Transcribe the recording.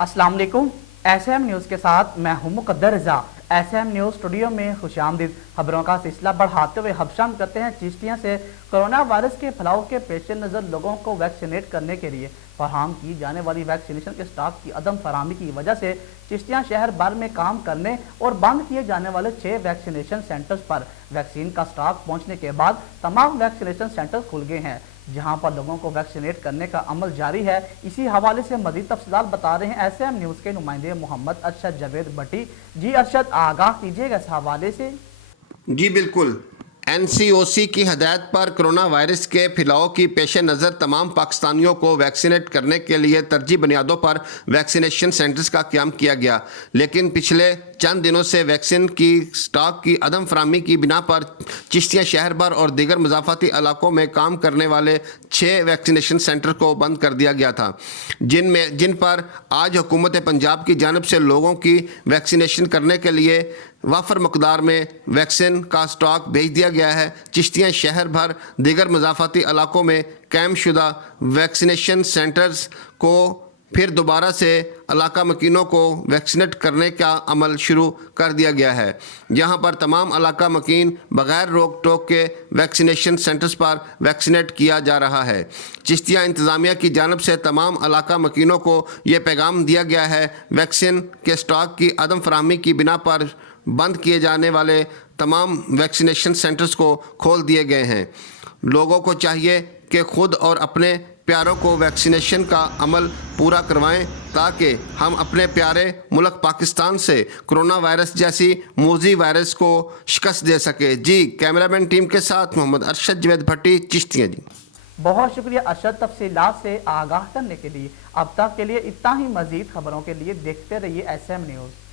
अस्सलाम वालेकुम। SM news के साथ मैं हूं मुकद्दर रज़ा। एसएम न्यूज़ स्टूडियो में खुशामदीद। खबरों का सिलसिला बढ़ाते हुए हबशाम करते हैं चिश्तियाँ से कोरोना वायरस के फैलाव के पेश नज़र लोगों को वैक्सीनेट करने के लिए फराहम की जाने वाली वैक्सीनेशन के स्टॉक की अदम फराहमी की वजह से चिश्तियाँ शहर भर में काम करने और बंद किए जाने वाले 6 वैक्सीनेशन सेंटर्स पर वैक्सीन का स्टॉक पहुँचने के बाद तमाम वैक्सीनेशन सेंटर खुल गए हैं, जहां पर लोगों को वैक्सीनेट करने का अमल जारी है। इसी हवाले से मजीद तफसीलात बता रहे हैं एसएम न्यूज़ के नुमाइंदे मोहम्मद अरशद जावेद भट्टी। जी अरशद, आगाह कीजिएगा इस हवाले से। जी बिल्कुल। एनसीओसी की हदायत पर कोरोना वायरस के फैलाव की पेश नज़र तमाम पाकिस्तानियों को वैक्सीनेट करने के लिए तरजीह बुनियादों पर वैक्सीनेशन सेंटर्स का क़याम किया गया, लेकिन पिछले चंद दिनों से वैक्सीन की स्टॉक की अदम फराहमी की बिना पर चिश्तिया शहर भर और दीगर मज़ाफ़ाती इलाकों में काम करने वाले 6 वैक्सीनेशन सेंटर को बंद कर दिया गया था, जिन पर आज हुकूमत पंजाब की जानिब से लोगों की वैक्सीनेशन करने के लिए वाफर मकदार में वैक्सीन का स्टॉक भेज दिया गया है। चिश्तिया शहर भर दीगर मज़ाफ़ाती इलाकों में कायम शुदा वैक्सीनेशन सेंटर्स को फिर दोबारा से इलाका मकीनों को वैक्सीनेट करने का अमल शुरू कर दिया गया है। यहाँ पर तमाम इलाका मकीन बग़ैर रोक टोक के वैक्सीनेशन सेंटर्स पर वैक्सीनेट किया जा रहा है। चिश्तिया इंतज़ामिया की जानिब से तमाम इलाका मकीनों को ये पैगाम दिया गया है, वैक्सीन के स्टॉक की अदम फराहमी की बिना पर बंद किए जाने वाले तमाम वैक्सीनेशन सेंटर्स को खोल दिए गए हैं। लोगों को चाहिए कि खुद और अपने प्यारों को वैक्सीनेशन का अमल पूरा करवाएं, ताकि हम अपने प्यारे मुल्क पाकिस्तान से कोरोना वायरस जैसी मूजी वायरस को शिकस्त दे सके। जी, कैमरामैन टीम के साथ मोहम्मद अरशद जावेद भट्टी, चिश्तिया। जी बहुत शुक्रिया अरशद, तफसीलात से आगाह करने के लिए। अब तक के लिए इतना ही। मजीद खबरों के लिए देखते रहिए एसएम न्यूज़।